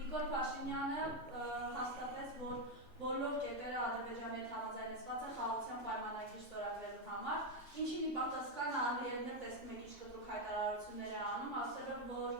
Նիկոլ Փաշինյանը հաստատեց, որ բոլոր կետերը Ադրբեջանի հետ համաձայնեցված են խաղաղության պայմանագիր ստորագրելու համար, ինչին ի պատասխան Ալիևն էլ տեսնում եք ինչ կտրուկ հայտարարություններ է անում, ասելով, որ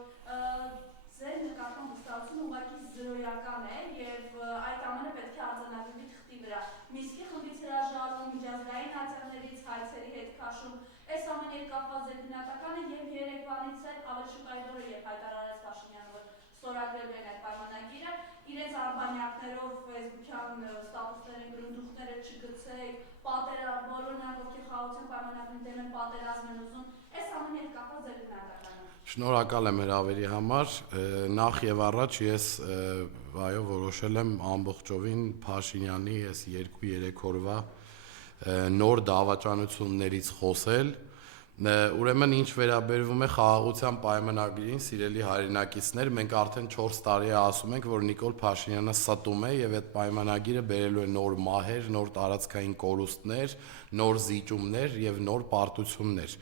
ձեր նկատմամբ վստահությունը ուղղակի զրոյական է եւ այդ ամենը պետք է արձանագրվի թղթի վրա։ Միսկի խմբից հրաժարվում, միջազգային ացերներից հայցերի հետ քաշում, այս ամենի հետ կապված է գնահատականը եւ երեկվանից էլ ավելի շուտ այդ օրը երբ հայտարարեց Փաշինյանը, որ ստորագրելու են այդ պայմանագիրը, իրենց արբանյակներով ֆեյսբուքյան ստատուսների գրնդուխները չգցեք, բոլոր նրանք, ովքեր խաղաղության պայմանագրին դեմ են, պատերազմ են ուզում, այս ամենի հետ կապված է գնահատականը։ Շնորհակալ եմ հրավերի համար, նախ եւ առաջ ես այո որոշել եմ ամբողջովին Փաշինյանի այս 2-3 օրվա նոր դավաճանություններից խոսել, ուրեմն ինչ վերաբերվում է խաղաղության պայմանագրին, սիրելի հայրենակիցներ, մենք արդեն 4 տարի է ասում ենք, որ Նիկոլ Փաշինյանը ստում է եւ այդ պայմանագիրը բերելու է նոր մահեր, նոր տարածքային կորուստներ, նոր զիջումներ եւ նոր պարտություններ։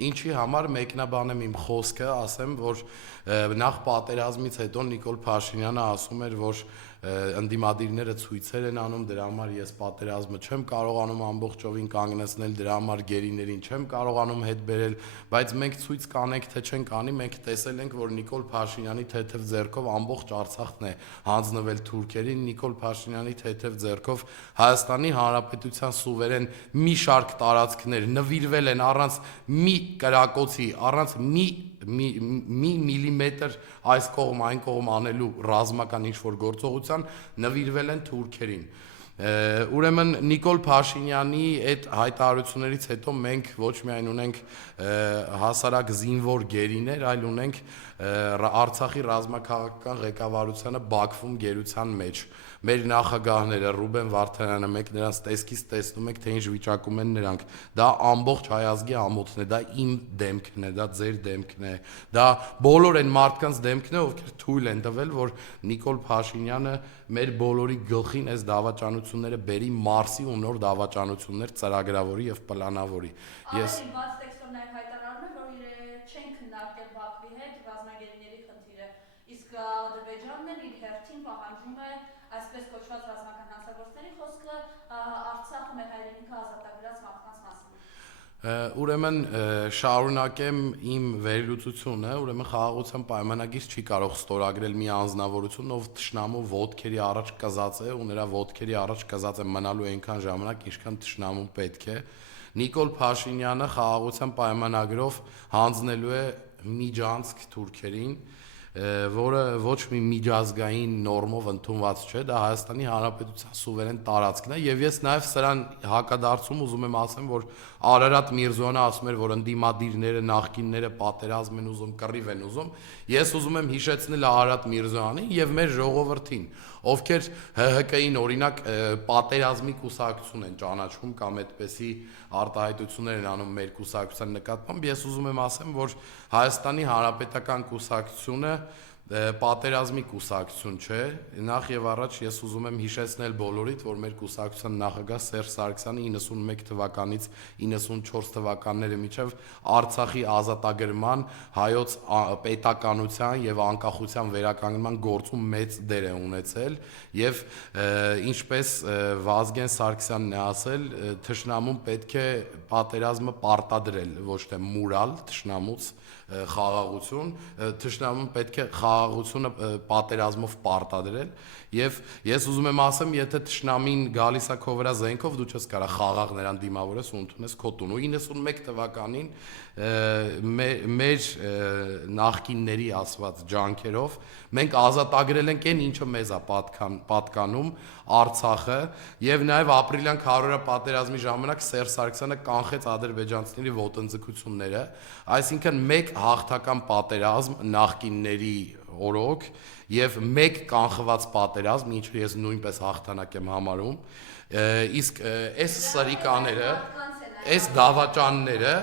Ինչի համար մեկնաբանեմ իմ խոսքը, ասեմ, որ նախ պատերազմից հետո Նիկոլ Փաշինյանը ասում էր, որ ընդդիմադիրները ցույցեր են անում, դրա համար ես պատերազմը չեմ կարողանում ամբողջովին կանգնեցնել, դրա համար գերիներին չեմ կարողանում հետ բերել, բայց մենք ցույց կանենք, թե չենք անի, մենք տեսել ենք, որ Նիկոլ Փաշինյանի թեթև ձեռքով ամբողջ Արցախն է հանձնվել թուրքերին, Նիկոլ Փաշինյանի թեթև ձեռքով Հայաստանի Հանրապետության սուվերեն մի շարք տարածքներ նվիրվել են առանց մի կրակոցի, առանց մի միլիմետր այս կողմ այն կողմ անելու ռազմական ինչ-որ գործողության նվիրվել են թուրքերին։ Ուրեմն Նիկոլ Փաշինյանի այդ հայտարարություններից հետո մենք ոչ միայն ունենք հասարակ զինվոր գերիներ, այլ ունենք Արցախի ռազմաքաղաքական ղեկավարությանը Բաքվում գերության մեջ։ Մեր նախագահները Ռուբեն Վարդանյանը, մենք նրանց տեսքից տեսնում ենք, թե ինչ վիճակում են նրանք։ Դա ամբողջ հայ ազգի ամոթն է, դա իմ դեմքն է, դա ձեր դեմքն է, դա բոլոր այն մարդկանց դեմքն է, ովքեր թույլ են տվել, որ Նիկոլ Փաշինյանը մեր բոլորի գլխին այս դավաճանությունները բերի Մարսի ու նոր դավաճանություններ ծրագրավորի եւ պլանավորի։ Ես տեքստով նաև հայտարարում եմ, որ չեն քննարկել Բաքվի հետ ռազմագերիների խնդիրը, իսկ Ադրբեջանն էլ իր հերթին պահանջում է այսպես կոչված ռազմական հանցագործների խոսքը Արցախը մեր հայրենիքը ազատագրած մարդկանց մասին։ Ուրեմն շարունակեմ իմ վերլուծությունը, ուրեմն խաղաղության պայմանագիր չի կարող ստորագրել մի անձնավորություն, ով թշնամու ոտքերի առաջ կզած է ու նրա ոտքերի առաջ կզած է մնալու այնքան ժամանակ, ինչքան թշնամուն պետք է։ Նիկոլ Փաշինյանը խաղաղության պայմանագրով հանձնելու է միջանցք թուրքերին, որը ոչ մի միջազգային նորմով ընդունված չէ, դա Հայաստանի Հանրապետության սուվերեն տարածքն է եւ ես նաեւ սրան հակադարձում ուզում եմ ասեմ, որ Արարատ Միրզոյանը ասում էր, որ ընդդիմադիրները նախկինները պատերազմ են ուզում, կռիվ են ուզում, ես ուզում եմ հիշեցնել Արարատ Միրզոյանին եւ մեր ժողովրդին, ովքեր ՀՀԿ-ին օրինակ պատերազմի կուսակցություն են ճանաչում կամ այդպեսի արտահայտություններ են անում մեր կուսակցության նկատմամբ, ես ուզում եմ ասեմ, որ Հայաստանի Հանրապետական կուսակցությունը պատերազմի կուսակցություն չէ, նախ եւ առաջ ես ուզում եմ հիշեցնել բոլորիդ, որ մեր կուսակցության նախագահ Սերժ Սարգսյանը 91 թվականից 94 թվականները միջև Արցախի ազատագրման, հայոց պետականության եւ անկախության վերականգնման գործում մեծ դեր է ունեցել եւ ինչպես Վազգեն Սարգսյանն է ասել, թշնամուն պետք է պատերազմը պարտադրել, ոչ թե մուրալ թշնամուց խաղաղություն, թշնամուն պետք է խաղաղությունը պատերազմով պարտադրել եւ ես ուզում եմ ասեմ, եթե թշնամին գալիս է քո վրա զենքով, դու չես կարող խաղաղ նրան դիմավորես ու ընդունես քո տուն։ Ու 91 թվականին մեր նախկինների ասված ջանքերով մենք ազատագրել ենք այն, ինչը մեզ է պատկանում, Արցախը եւ նաեւ ապրիլյան 100-րդ պատերազմի ժամանակ Սերժ Սարգսյանը կանխեց ադրբեջանցիների ոտնձգությունները, այսինքն մեկ հաղթական պատերազմ նախկինների օրոք եւ մեկ կանխված պատերազմ, ինչը ես նույնպես հաղթանակ եմ համարում, իսկ այս սրիկաները, այս դավաճանները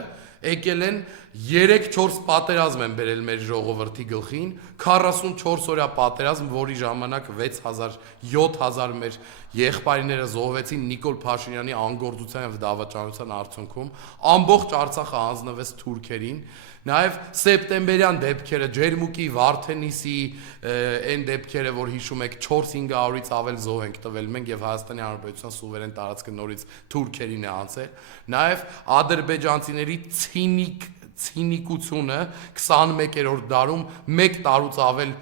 եկել են 3-4 պատերազմ են բերել մեր ժողովրդի գլխին, 44 օրյա պատերազմ, որի ժամանակ 6000-7000 մեր եղբայրները զոհվեցին Նիկոլ Փաշինյանի անգործության եւ դավաճանության արդյունքում, ամբողջ Արցախը հանձնվեց թուրքերին, նաեւ սեպտեմբերյան դեպքերը, Ջերմուկի, Վարդենիսի, այն դեպքերը, որ հիշում եք 4-500-ից ավել զոհ ենք տվել մենք եւ Հայաստանի Հանրապետության սուվերեն տարածքը նորից թուրքերին է անցել, նաեւ ադրբեջանցիների ցինիկությունը 21-րդ դարում 1 տարուց ավել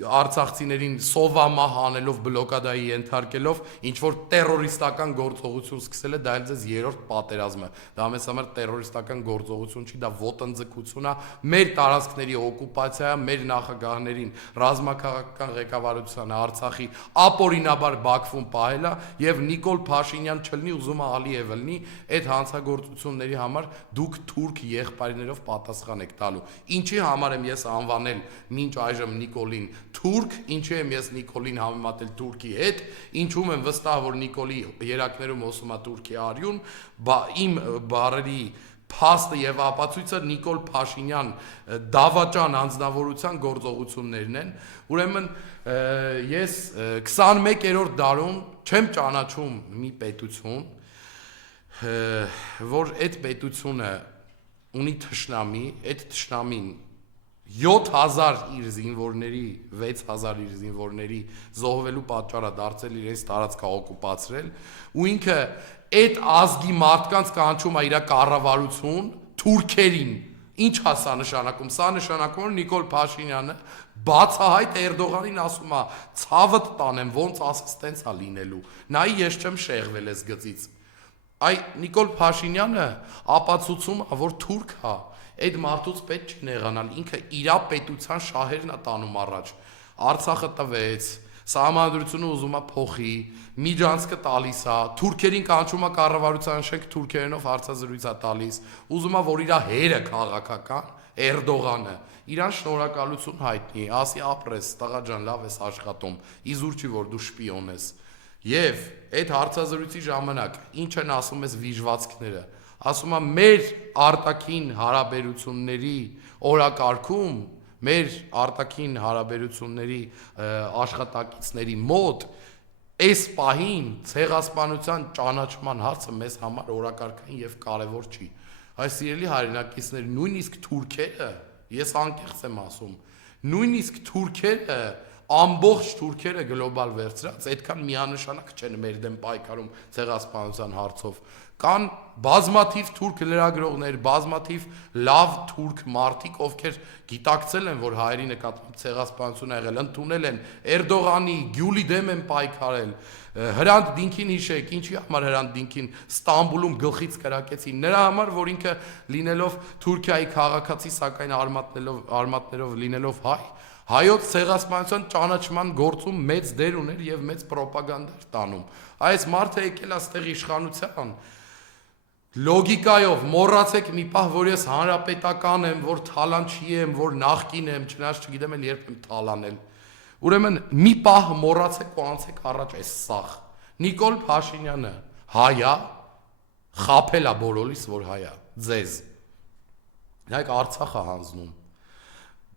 արցախցիներին սովամահ անելով բլոկադայի ենթարկելով ինչ որ տերորիստական գործողություն սկսել է դա էլ ձեզ երրորդ պատերազմը դա մեզ համար տերորիստական գործողություն չի դա ոտնձգություն է մեր տարածքների օկուպացիա մեր նախագահներին ռազմաքաղաքական ղեկավարությանը Արցախի ապօրինաբար Բաքվում պահելա եւ Նիկոլ Փաշինյան չլինի ուզում է Ալիև լինի այդ հանցագործությունների համար դուք թուրք եղբայրներով պատասխան եք տալու ինչի համար եմ ես անվանել մինչ այժմ Նիկոլին թուրք, ինչու եմ ես Նիկոլին համեմատել թուրքի հետ, ինչու եմ վստահ, որ Նիկոլի երակներում հոսում է թուրքի արյուն, իմ բառերի փաստը եւ ապացույցը Նիկոլ Փաշինյան դավաճան անձնավորության գործողություններն են, ուրեմն ես 21-րդ դարում չեմ ճանաչում մի պետություն, որ այդ պետությունը ունի թշնամի, այդ թշնամին 7000 իր զինվորների, 6000 իր զինվորների զոհվելու պատճառը դարձել իրենց տարածքը օկուպացրել ու ինքը այդ ազգի մարդկանց կանչում է իր կառավարություն թուրքերին ինչ է սա նշանակում սա նշանակում որ Նիկոլ Փաշինյանը բացահայտ Էրդողանին ասում է ցավդ տանեմ ոնց ասես տենց է լինելու նայ ես չեմ շեղվել այս գծից այ Նիկոլ Փաշինյանը ապացուցում է որ թուրք է այդ մարդուց պետք չի նեղանալ ինքը իր պետության շահերն է տանում առաջ Արցախը տվեց Սահմանադրությունը ուզում է փոխի Միջանցքը տալիս է թուրքերին կանչում է կառավարության շենք թուրքերենով հարցազրույց է տալիս ուզում է որ իր հերը քաղաքական Էրդողանը իրան շնորհակալություն հայտնի ասի ապրես տղա ջան լավ ես աշխատում իզուր չի որ դու շպիոն ես եւ այդ հարցազրույցի ժամանակ ինչ են ասում ես վիժվածքները ասում է մեր արտաքին հարաբերությունների օրակարգում մեր արտաքին հարաբերությունների աշխատակիցների մոտ այս պահին ցեղասպանության ճանաչման հարցը մեզ համար օրակարգային եւ կարեւոր չի այս սիրելի հայրենակիցներ նույնիսկ թուրքերը ես անկեղծ եմ ասում նույնիսկ թուրքերը ամբողջ թուրքերը գլոբալ վերցրած այդքան միանշանակ չեն մեր դեմ պայքարում ցեղասպանության հարցով կան բազմաթիվ թուրք լրագրողներ, բազմաթիվ լավ թուրք մարդիկ, ովքեր գիտակցել են, որ հայերի նկատմամբ ցեղասպանություն ա եղել, ընդունել են Էրդողանի, Գյուլի դեմ են պայքարել, Հրանտ Դինքին հիշեք, ինչի համար Հրանտ Դինքին Ստամբուլում գլխից կրակեցին, նրա համար, որ ինքը լինելով Թուրքիայի քաղաքացի, սակայն արմատներով լինելով հայ, հայոց ցեղասպանության ճանաչման գործում մեծ դեր ուներ եւ մեծ ռոպագանդա էր տանում։ Այս մարդը եկել է այստեղ իշխանության լոգիկայով մոռացեք մի պահ, որ ես հանրապետական եմ, որ թալանչի եմ, որ նախկին եմ, չնայած չգիտեմ էլ երբ եմ թալանել։ Ուրեմն մի պահ մոռացեք ու անցեք առաջ այս սախ։ Նիկոլ Փաշինյանը հայա, խաբել է բոլորիս, որ հայա, ձեզ։ Նայեք Արցախը հանձնում։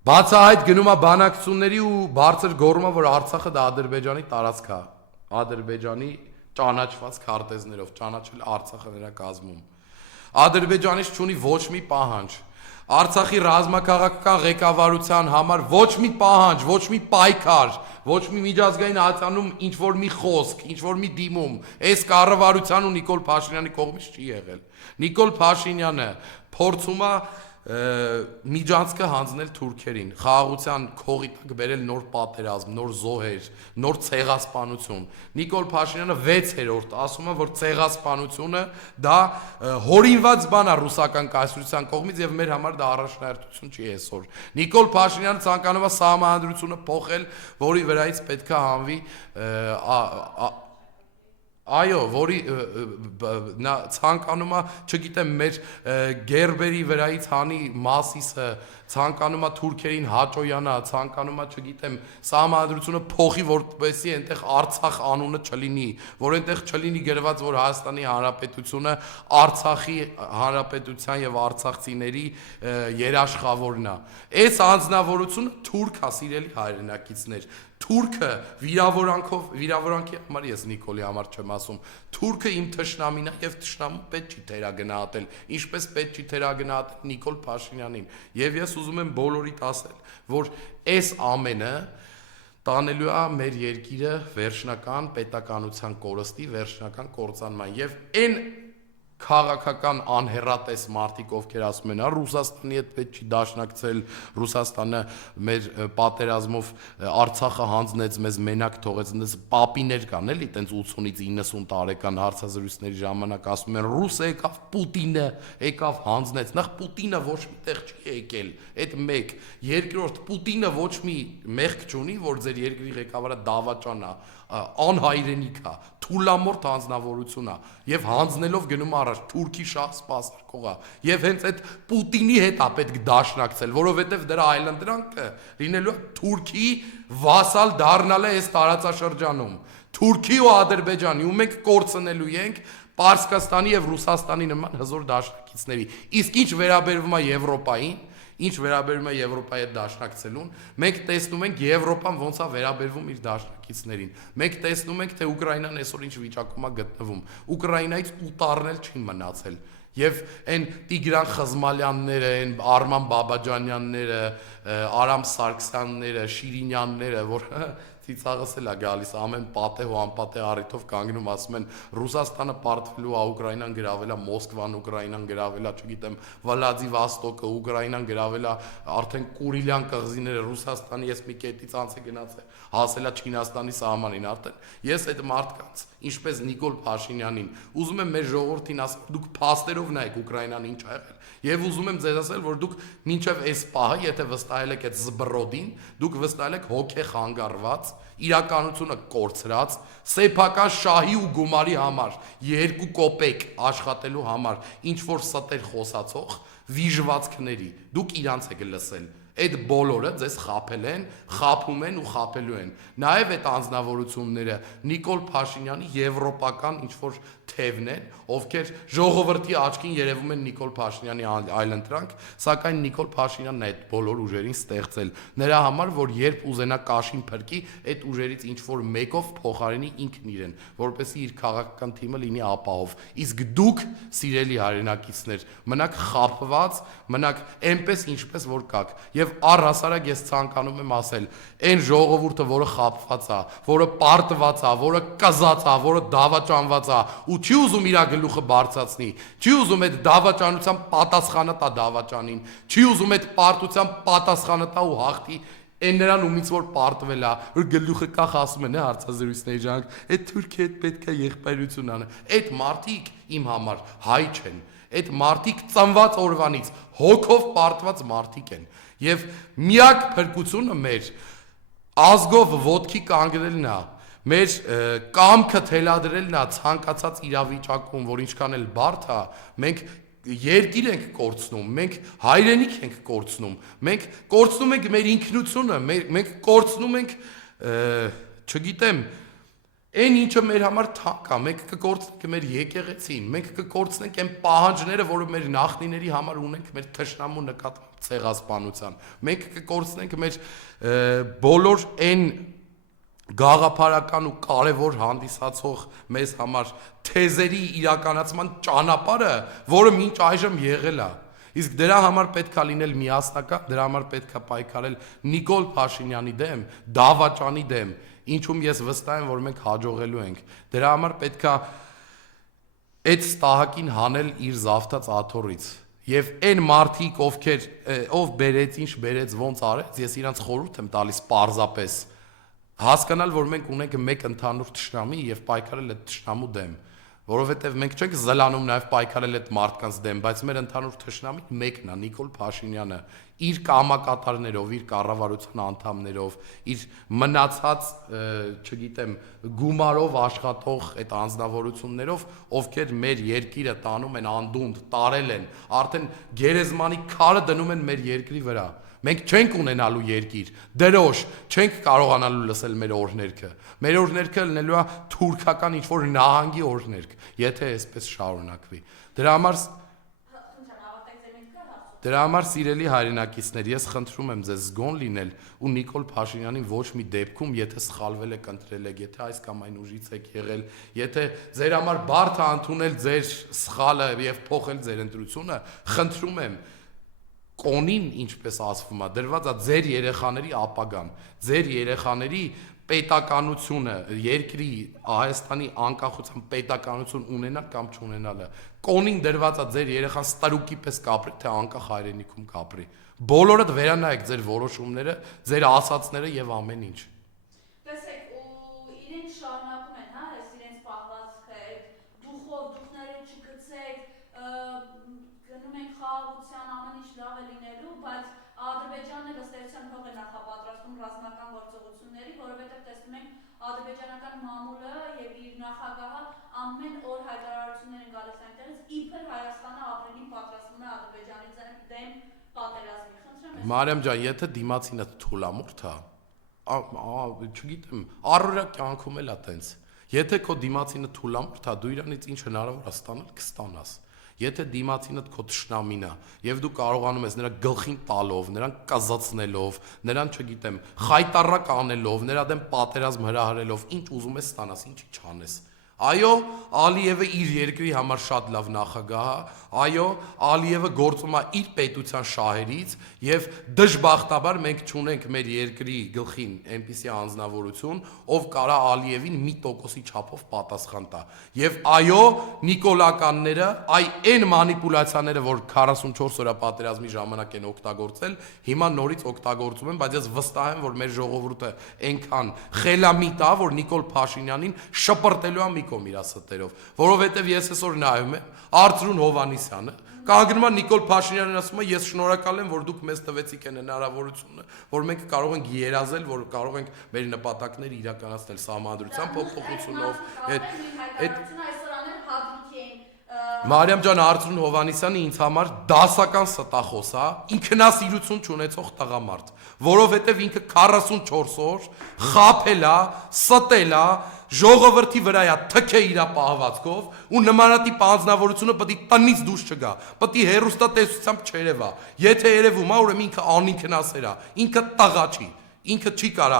Բացահայտ գնում է բանակցությունների ու բարձր գոռում է, որ Արցախը դա Ադրբեջանի տարածք է։ Ադրբեջանի ճանաչված քարտեզներով ճանաչել Արցախը նրա կազմում։ Ադրբեջանից չունի ոչ մի պահանջ։ Արցախի ռազմաքաղաքական ղեկավարության համար ոչ մի պահանջ, ոչ մի պայքար, ոչ մի միջազգային ատյանում ինչ որ մի խոսք, ինչ որ մի դիմում, այս կառավարության ու Նիկոլ Փաշինյանի կողմից չի եղել։ Նիկոլ Փաշինյանը փորձում է միջանցքը հանձնել թուրքերին, խաղաղության քողի տակ բերել նոր պատերազմ, նոր զոհեր, նոր ցեղասպանություն։ Նիկոլ Փաշինյանը 6-րդ ասում է, որ ցեղասպանությունը դա հորինված բան է ռուսական կայսրության կողմից եւ մեր համար դա առաջնահերթություն չի այսօր։ Նիկոլ Փաշինյանը ցանկանում է սահմանադրությունը փոխել, որի վրայից պետք է հանվի Այո, որի նա ցանկանում է, չգիտեմ, մեր գերբերի վրայից հանի Մասիսը, ցանկանում է թուրքերին հաճոյանա, ցանկանում է, չգիտեմ, սահմանադրությունը փոխի, որպեսզի այնտեղ Արցախ անունը չլինի, որ այնտեղ չլինի գրված, որ Հայաստանի Հանրապետությունը Արցախի Հանրապետության եւ արցախցիների երաշխավորն է։ Այս անձնավորությունը թուրք է, սիրելի հայրենակիցներ։ Թուրքը վիրավորանքի համար ես Նիկոլի համար չեմ ասում։ Թուրքը իմ թշնամին է եւ թշնամուն պետք չի թերագնահատել, ինչպես պետք չի թերագնահատել Նիկոլ Փաշինյանին։ Եվ ես ուզում եմ բոլորիդ ասել, որ այս ամենը տանելու է մեր երկիրը վերջնական պետականության կորստի, վերջնական կործանման եւ այն քաղաքական անհեռատես մարդիկ, ովքեր ասում են, Ռուսաստանի հետ պետք չի դաշնակցել, Ռուսաստանը մեր պատերազմով Արցախը հանձնեց, մեզ մենակ թողեց, այնպես պապիներ կան, էլի, տենց 80-ից 90 տարեկան հարցազրույցների ժամանակ ասում են, ռուսը եկավ, Պուտինը եկավ, հանձնեց, նախ Պուտինը ոչ միտեղ չի եկել, այդ մեկ, երկրորդ, Պուտինը ոչ մի մեղք չունի, որ ձեր երկրի ղեկավարը դավաճան է, անհայրենիք է, թուլամորթ անձնավորություն է եւ հանձնելով գնում առաջ Թուրքի շահ սպասարկող է եւ հենց այդ Պուտինի հետ է պետք դաշնակցել, որովհետեւ դրա այլընտրանքը լինելու է Թուրքի վասալ դառնալը այս տարածաշրջանում, Թուրքի ու Ադրբեջանի, ու մենք կորցնելու ենք Պարսկաստանի եւ Ռուսաստանի նման հզոր դաշնակիցների։ Իսկ ինչ վերաբերվում է Եվրոպային, ինչ վերաբերում է Եվրոպայի հետ դաշնակցելուն, մենք տեսնում ենք Եվրոպան ոնց է վերաբերվում իր դաշնակիցներին։ Մենք տեսնում ենք, թե Ուկրաինան այսօր ինչ վիճակում է գտնվում։ Ուկրաինայից ուտառնել չի մնացել։ Եվ այն Տիգրան Խզմալյանները, այն Արման Բաբաջանյանները, Արամ Սարգսյանները, Շիրինյանները, որ ծիծաղս էլ է գալիս, ամեն պատեհ ու անպատեհ առիթով կանգնում, ասում են Ռուսաստանը պարտվելու է, Ուկրաինան գրավել է, Մոսկվան Ուկրաինան գրավել է, չգիտեմ, Վլադիվաստոկը Ուկրաինան գրավել է, արդեն Կուրիլյան կղզիները Ռուսաստանի ես մի կետից անց է գնաց է, հասել է Չինաստանի սահմանին արդեն։ Ես այդ մարդկանց, ինչպես Նիկոլ Փաշինյանին, ուզում եմ մեր ժողովրդին ասել, դուք փաստերով նայեք Ուկրաինան ինչ ա եղել։ Եվ ուզում եմ ձեզ ասել, որ դուք մինչև այս պահը, եթե վստահել եք այդ զբռոդին, դուք վստահել եք հոգեխանգարված, իրականությունը կորցրած, սեփական շահի ու գումարի համար, 2 կոպեկ աշխատելու համար, ինչ որ ստեր խոսացող վիժվածքների, դուք իրանց եք լսել։ Այդ բոլորը ձեզ խաբել են, խաբում են ու խաբելու են։ Նաև այդ անձնավորությունները Նիկոլ Փաշինյանի եվրոպական ինչ-որ թևն են, ովքեր ժողովրդի աչքին երևում են Նիկոլ Փաշինյանի այլընտրանք, սակայն Նիկոլ Փաշինյանն է այդ բոլոր ուժերին ստեղծել։ Նրա համար, որ երբ ուզենա կաշին փրկի, այդ ուժերից ինչ-որ մեկով փոխարինի ինքն իրեն, որպեսզի իր քաղաքական թիմը լինի ապահով։ Իսկ դուք, սիրելի հայրենակիցներ, մնաք խաբված, մնաք այնպես, ինչպես որ կաք։ Եվ առհասարակ ես ցանկանում եմ ասել, այն ժողովուրդը, որը խաբված է, որը պարտված է, որը կզած է, որը դավաճանված է, ու չի ուզում իր գլուխը բարձրացնի, չի ուզում այդ դավաճանության պատասխանը տա դավաճանին, չի ուզում այդ պարտության պատասխանը տա ու հաղթի այն նրան ումից որ պարտվել է, որ գլուխը կախ ասում են հարցազրույցների ժամանակ, այդ Թուրքի հետ պետք է եղբայրություն անը։ Այդ մարդիկ իմ համար հայ չեն, այդ մարդիկ ծնված օրվանից հոգով պարտված մարդիկ են։ Եվ միակ փրկությունը մեր ազգով ոտքի կանգնելն է, մեր կամքը թելադրելն է ցանկացած իրավիճակում, որ ինչքան էլ բարդ է, մենք երկիր ենք կորցնում, մենք հայրենիք ենք կորցնում, մենք կորցնում ենք մեր ինքնությունը, մենք կորցնում ենք, չգիտեմ, այն ինչը մեր համար թանկ է, մենք կկորցնենք մեր եկեղեցին, մենք կկորցնենք այն պահանջները, որը մեր նախնիների համար ունենք մեր թշնամու նկատմամբ ցեղասպանության, մենք կկորցնենք մեր բոլոր այն գաղափարական ու կարևոր հանդիսացող մեզ համար թեզերի իրականացման ճանապարհը, որը մինչ այժմ եղել է։ Իսկ դրա համար պետք է լինել միասնական, դրա համար պետք է պայքարել Նիկոլ Փաշինյանի դեմ, դավաճանի դեմ, ինչում ես վստահ եմ, որ մենք հաջողելու ենք։ Դրա համար պետք է այդ ստահակին հանել իր զավթած աթոռից։ Եվ այն մարդիկ, ով բերեց, ինչ բերեց, ոնց արեց, ես իրանց խորհուրդ եմ տալիս պարզապես հասկանալ, որ մենք ունենք մեկ ընդհանուր թշնամի եւ պայքարել այդ թշնամու դեմ։ Որովհետև մենք չենք զլանում նաև պայքարել այդ մարդկանց դեմ, բայց մեր ընդհանուր թշնամին մեկն է, Նիկոլ Փաշինյանը, իր կամակատարներով, իր կառավարության անդամներով, իր մնացած, չգիտեմ, գումարով աշխատող այդ անձնավորություններով, ովքեր մեր երկիրը տանում են անդունդ, տարել են, արդեն գերեզմանի քարը դնում են մեր երկրի վրա։ Մենք չենք ունենալու երկիր, դրոշ, չենք կարողանալու լսել մեր օրհներգը։ Մեր օրհներգը լինելու է թուրքական ինչ-որ նահանգի օրհներգ, եթե այսպես շարունակվի։ Դրա համար սիրելի հայրենակիցներ, ես խնդրում եմ ձեզ զգոն լինել ու Նիկոլ Փաշինյանին ոչ մի դեպքում, եթե սխալվել եք, ընտրել եք, եթե այս կամ այն ուժից եք եղել, եթե ձեր համար բարդ է ընդունել ձեր սխալը եւ փոխել ձեր ընտրությունը, խնդրում եմ կոնին, ինչպես ասվում է, դրված է ձեր երեխաների ապագան, ձեր երեխաների պետականությունը, երկրի Հայաստանի անկախության պետականություն ունենալ կամ չունենալը, կոնին դրված է ձեր երեխան ստրուկի պես կապրի, թե անկախ հայրենիքում կապրի, բոլորդ վերանայեք ձեր որոշումները, ձեր ասածները եւ ամեն ինչ։ Տեսեք, ու իրենք շարունակում են, հա, այս իրենց պահվածքը, դուխով, դուխները չգցեք, գնում ենք խաղաղության, ամեն ինչ լավ է լինելու, բայց Ադրբեջանը ըստ էության փող է նախապատրաստում ռազմական գործողությունների, որովհետև տեսնում ենք ադրբեջանական մամուլը եւ իր նախագահը ամեն օր հայտարարություններ են գալիս այնտեղից, իբր Հայաստանը ապրիլին պատրաստվում է Ադրբեջանի դեմ պատերազմի։ Խնդրեմ եմ։ Մարիամ ջան, եթե դիմացինը թուլամորթ է, չգիտեմ, առօրյա կյանքում էլ է տենց։ Եթե քո դիմացինը թուլամորթ է, դու իրանից ինչ հնարավոր է ստանալ, կստանաս։ Եթե դիմացինդ քո թշնամին է եւ դու կարողանում ես նրա գլխին տալով, նրան կազացնելով, նրան, չգիտեմ, խայտարակ անելով, նրա դեմ պատերազմ հրահրելով, ինչ ուզում ես ստանաս, ինչի չանես։ Այո, Ալիևը իր երկրի համար շատ լավ նախագահ է, այո, Ալիևը գործում է իր պետության շահերից եւ դժբախտաբար մենք չունենք մեր երկրի գլխին այնպիսի անձնավորություն, ով կարա Ալիևին 1%-ի չափով պատասխան տա։ Եվ այո, նիկոլականները, այն մանիպուլյացիաները, որ 44 օրյա պատերազմի ժամանակ են օգտագործել, հիմա նորից օգտագործում են, բայց ես վստահ եմ, որ մեր ժողովուրդը այնքան խելամիտ է, որ Նիկոլ Փաշինյանին շպրտելու է կողմ իր ասատերով, որովհետև ես այսօր նայում եմ Արծրուն Հովհաննիսյանը, կանգնում է Նիկոլ Փաշինյանն ասում է ես շնորհակալ եմ, որ դուք մեզ տվեցիք այն հնարավորությունը, որ մենք կարող ենք երազել, որ կարող ենք մեր նպատակները իրականացնել սահմանադրության փոփոխությունով, Մարիամ ջան, Արծրուն Հովհաննիսյանը ինձ համար դասական ստախոս է, ինքնասիրություն չունեցող տղամարդ, որովհետև ինքը 44 օր խաբել է, ստել է, ժողովրդի վրա է թքե իր պահվածքով ու նմանատիպ անձնավորությունը պետք է տնից դուրս չգա, պետք է հերոստատեսությամբ չերևա, եթե երևում է, ուրեմն ինքը անինքնասեր է, ինքը տղա չի, ինքը չի կարա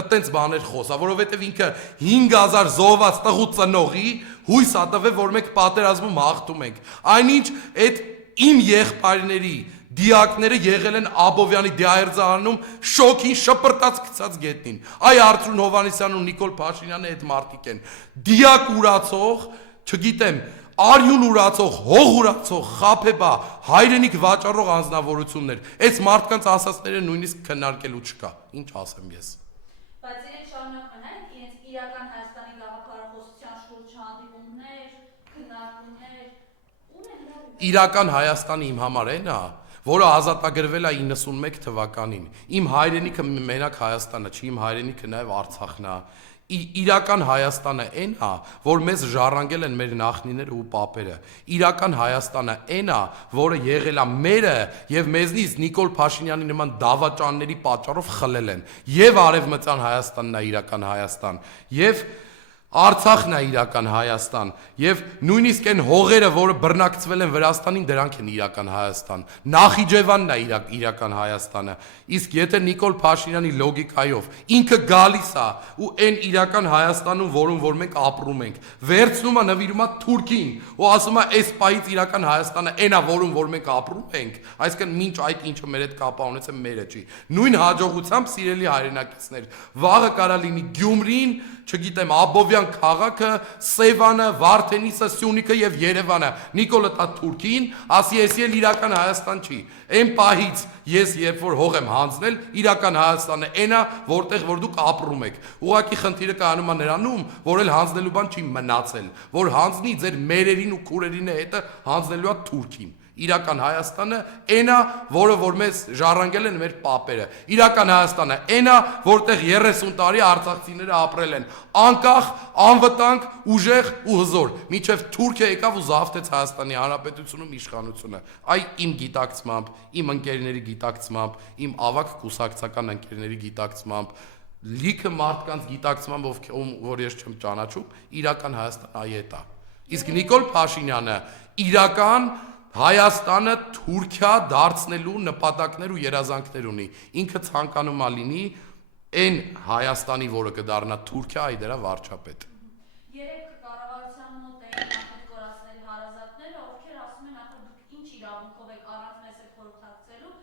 այտենց բաներ խոսա, որովհետև ինքը 5000 զոհված տղու ծնողի հույս ա տվել, որ մենք պատերազմում հաղթում ենք, այնինչ այդ իմ եղբայրների դիակները եղել են Աբովյանի դիահերձանում շոքին շպրտած գցած գետնին։ Այ Արծրուն Հովհաննիսյանն ու Նիկոլ Փաշինյանը այդ մարդիկ են։ Դիակ ուրացող, չգիտեմ, արյուն ուրացող, հող ուրացող, խաբեբա, հայրենիք վաճառող անձնավորություններ։ Այս մարդկանց ասածները նույնիսկ քննարկելու չկա։ Ինչ ասեմ ես։ Բայց իրենք շարունակում են իրենց իրական Հայաստանի գաղափարախոսության շուրջ հանդիպումներ, քննարկումներ, իրական Հայաստանը իմ համար այն է, որը ազատագրվել է 91 թվականին։ Իմ հայրենիքը մենակ Հայաստանը չի, իմ հայրենիքը նաև Արցախն է։ Իրական Հայաստանը այն է, որ մեզ ժառանգել են մեր նախնիները ու պապերը։ Իրական Հայաստանը այն է, որը եղել է մերը եւ մեզնից Նիկոլ Փաշինյանի նման դավաճանների պատճառով խլել են։ Եվ Արևմտյան Հայաստանն է իրական Հայաստան, եւ Արցախն է իրական Հայաստան, եւ նույնիսկ այն հողերը, որը բռնակցվել են Վրաստանին, դրանք են իրական Հայաստան։ Նախիջևանն է իրական Հայաստանը։ Իսկ եթե Նիկոլ Փաշինյանի լոգիկայով ինքը գալիս է ու այն իրական Հայաստանում, որում որ մենք ապրում ենք, վերցնում է նվիրում է Թուրքին ու ասում է, այս պահից իրական Հայաստանը այն է, որում որ մենք ապրում ենք, այսինքն մինչ այդ ինչը մեր հետ կապ ունեցել մերը չի։ Նույն հաջողությամբ, սիրելի հայրենակիցներ, վաղը կարա լինի Գյումրին, չգիտեմ, Աբովյան Ալբերյան քաղաքը, Սևանը, Վարդենիսը, Սյունիքը եւ Երևանը։ Նիկոլը տա Թուրքին, ասի էսի էլ իրական Հայաստան չի։ Այն պահից ես երբ որ հող եմ հանձնել, իրական Հայաստանը այնա, որտեղ որ դուք ապրում եք։ Ուղղակի խնդիրը կայանում է նրանում, որ էլ հանձնելու բան չի մնացել, որ հանձնի ձեր մերերին ու քուրերին հետը հանձնելու է Թուրքին։ Իրական Հայաստանը այնա, որը որ մեզ ժառանգել են մեր պապերը։ Իրական Հայաստանը այնա, որտեղ 30 տարի արցախցիները ապրել են, անկախ, անվտանգ, ուժեղ ու հզոր։ Մինչև Թուրքիա եկավ ու զավթեց Հայաստանի Հանրապետությունում իշխանությունը։ Այ իմ գիտակցմամբ, իմ ընկերների գիտակցմամբ, իմ ավակ կուսակցական ընկերների գիտակցմամբ, լիքը մարդկանց գիտակցմամբ, որ ես չեմ ճանաչում, իրական Հայաստանը այ էտա։ Իսկ Նիկոլ Փաշինյանը իրական Հայաստանը Թուրքիա դարձնելու նպատակներ ու երազանքներ ունի։ Ինքը ցանկանում է լինի այն Հայաստանի, որը կդառնա Թուրքիա, այ դրա վարչապետ։ Երեք կառավարության մոտ էին նախել կորացնել հարազատները, ովքեր ասում են, ախր դուք ինչ իրավունքով եք առանց մեզ հետ խորհրդակցելու,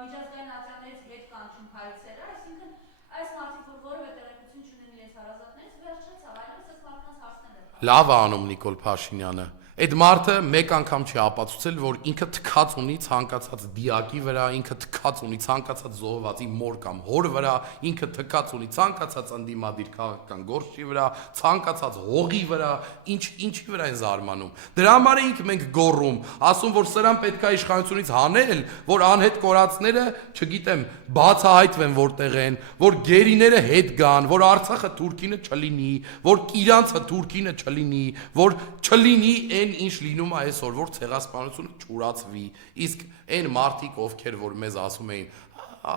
միջազգային ատյաններից հետ կանչում փայլցերը, այսինքն այս մարդիկ, որ որևէ տեղեկություն չունեն իրենց հարազատներից, վերջացավ, այլևս այս մարդկանց հարցնել են։ Լավ է անում Նիկոլ Փաշինյանը։ Այդ մարդը մեկ անգամ չի ապացուցել, որ ինքը թքած ունի ցանկացած դիակի վրա, ինքը թքած ունի ցանկացած զոհվածի մոր կամ հոր վրա, ինքը թքած ունի ցանկացած ընդդիմադիր քաղաքական գործի վրա, ցանկացած հողի վրա, ինչի վրա են զարմանում։ Դրա համար է ինքը մենք գոռում, ասում, որ սրան պետք է իշխանությունից հանել, որ անհետ կորածները, չգիտեմ, բացահայտվեն որտեղ են, որ գերիները հետ գան, որ Արցախը Թուրքինը չլինի, որ Իրանցը Թուրքինը չլինի, որ չլինի ինչ լինում է այսօր, որ ցեղասպանությունը չուրացվի, իսկ այն մարդիկ, ովքեր որ մեզ ասում էին,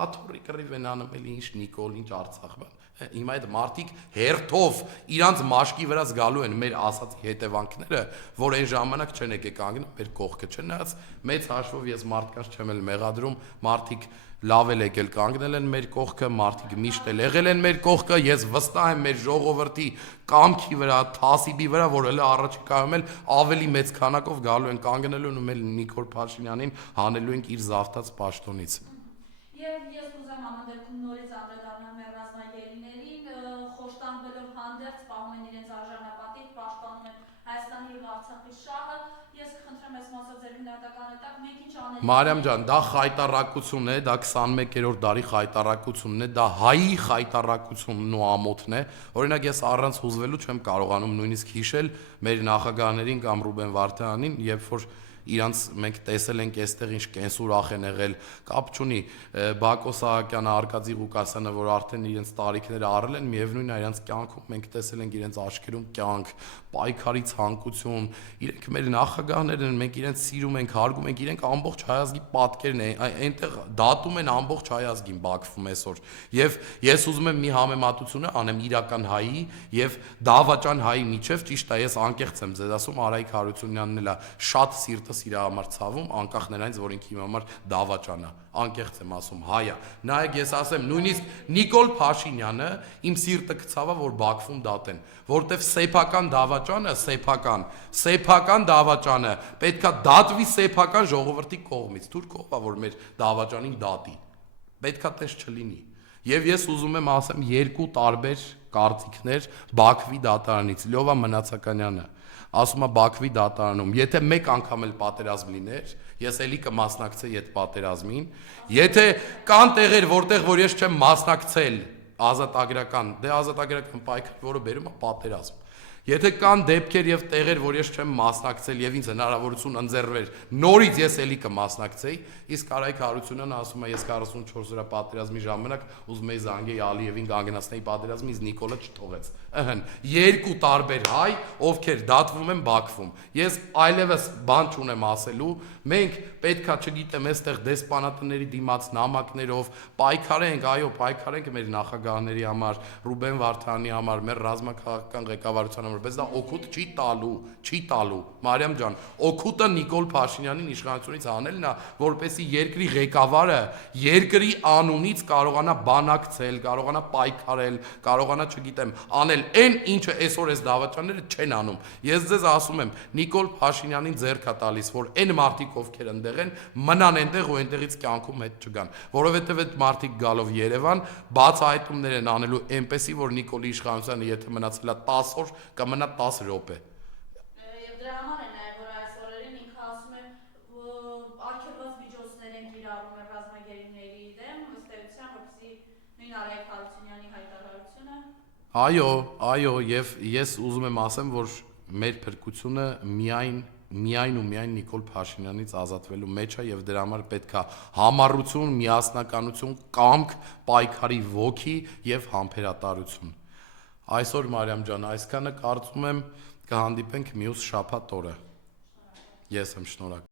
աթոռի կռիվ են անում, էլի ինչ Նիկոլ, ինչ Արցախ բան, հիմա այդ մարդիկ հերթով իրանց մաշկի վրա զգալու են մեր ասացի հետևանքները, որ այն ժամանակ չեն եկել կանգնել մեր կողքը, չնայած մեծ հաշվով ես մարդկանց չեմ էլ մեղադրում, մարդիկ լավ էլ եկել կանգնել են մեր կողքը, մարդիկ միշտ էլ եղել են մեր կողքը, ես վստահ եմ մեր ժողովրդի կամքի վրա, թասիբի վրա, որ հələ առաջիկայում էլ ավելի մեծ քանակով գալու են կանգնելու ու մեր Նիկոլ Փաշինյանին հանելու ենք իր զավթած պաշտոնից։ Եվ ես ուզեմ ամեն դեպքում նորից անդրադառնալ մեր ռազմագերիներին, խոշտանգվելով հանդերձ պահում են իրենց արժանապատիվ, պաշտպանում են Հայաստանի և Արցախի շահը, ես կխնդրեմ այս մասով ձեր գնահատականը տակ, մենք ինչ անենք։ Մարիամ ջան, դա խայտարակություն է, դա 21-րդ դարի խայտարակությունն է, դա հայի խայտարակությունն ու ամոթն է։ Օրինակ ես առանց հուզվելու չեմ կարողանում նույնիսկ հիշել մեր նախագահներին կամ Ռուբեն Վարդանյանին, երբ որ իրանց մենք տեսել ենք այստեղ ինչ կենսուրախ են եղել, կապ չունի Բակո Սահակյանը, Արկադի Ղուկասյանը, որ արդեն իրենց տարիքները առել են, միևնույն է իրենց կյանքում մենք տեսել ենք իրենց աչքերում կյանք, պայքարի ցանկություն, իրենք մեր նախագահներն են, մենք իրենց սիրում ենք, հարգում ենք, իրենք ամբողջ հայազգի պատկերն են, այնտեղ դատում են ամբողջ հայազգին Բաքվում այսօր։ Եվ ես ուզում եմ մի համեմատություն անեմ իրական հայի եւ դավաճան հայի միջև, ճիշտ է, ես անկեղծ եմ ձեզ ասում, Արայիկ Հարությունյանն էլ է շատ սիրտս իր համար ցավում, անկախ նրանից, որ ինքը իմ համար դավաճան է, անկեղծ եմ ասում, հայ է։ Նայեք, ես ասեմ, նույնիսկ Նիկոլ Փաշինյանը իմ սիրտը կցավ, որ Բաքվում դատեն, որտեվ սեփական դավաճանը, սեփական դավաճանը պետքա դատվի սեփական ժողովրդի կողմից, թուրք ով է, որ մեր դավաճանին դատի, պետքա տես չլինի։ Եվ ես ուզում եմ ասեմ երկու տարբեր կարծիքներ Բաքվի դատարանից, Լյովա Մնացականյանը ասում է Բաքվի դատարանում, եթե մեկ անգամ էլ պատերազմ լիներ, ես էլի կմասնակցեի այդ պատերազմին, եթե կան տեղեր, որտեղ որ ես չեմ մասնակցել ազատագրական, դե ազատագրական պայքար, որը բերում է պատերազմ։ Եթե կան դեպքեր եւ տեղեր, որ ես չեմ մասնակցել եւ ինձ հնարավորություն ընձեռվեր, նորից ես էլի կմասնակցեի, իսկ Արայիկ Հարությունյանը ասում է, ես 44 օր պատերազմի ժամանակ ուզում էի զանգեի Ալիևին կանգնացնեի պատերազմի, ինձ Նիկոլը չթողեց։ Ըհն, երկու տարբեր հայ, ովքեր դատվում են Բաքվում։ Ես այլևս բան չունեմ ասելու, մենք պետքա, չգիտեմ, այստեղ դեսպանատների դիմաց նամակներով պայքարենք, այո, պայքարենք մեր նախագահների համար, Ռուբեն Վարդանի համար, մեր ռազմաքաղաքական ղեկավարության Հայաստանում, որպես դա օգուտ չի տալու։ Մարիամ ջան, օգուտը Նիկոլ Փաշինյանին իշխանությունից անելն է, որպեսզի երկրի ղեկավարը երկրի անունից կարողանա բանակցել, կարողանա պայքարել, կարողանա, չգիտեմ, անել այն, ինչը այսօր այս դավաճանները չեն անում։ Ես ձեզ ասում եմ, Նիկոլ Փաշինյանին ձեռք է տալիս, որ այն մարդիկ, ովքեր ընդեղ են, մնան այնտեղ ու այնտեղից կյանքում հետ չգան, որովհետև այդ մարդիկ գալով Երևան բացահայտումներ են անելու այնպեսի, որ Նիկոլի իշխանությանը եթե մնացել է 10 օր, կմնա 10 րոպե։ Եվ դրա համար է նաև, որ այս օրերին ինքը ասում է, արգելված միջոցներ են կիրառում է ռազմագերիների դեմ, ըստ էության, որպեսզի նույն Արայք Հարությունյանի հայտարարությունը։ Այո, եւ ես ուզում եմ ասեմ, որ մեր փրկությունը միայն ու միայն Նիկոլ Փաշինյանից ազատվելու մեջ է եւ դրա համար պետք է համառություն, միասնականություն, կամք, պայքարի ոգի եւ համբերատարություն։ Այսօր Մարիամ ջան, այսքանը կարծում եմ կհանդիպենք մյուս շաբաթ օրը։ Ես եմ շնորհակալ։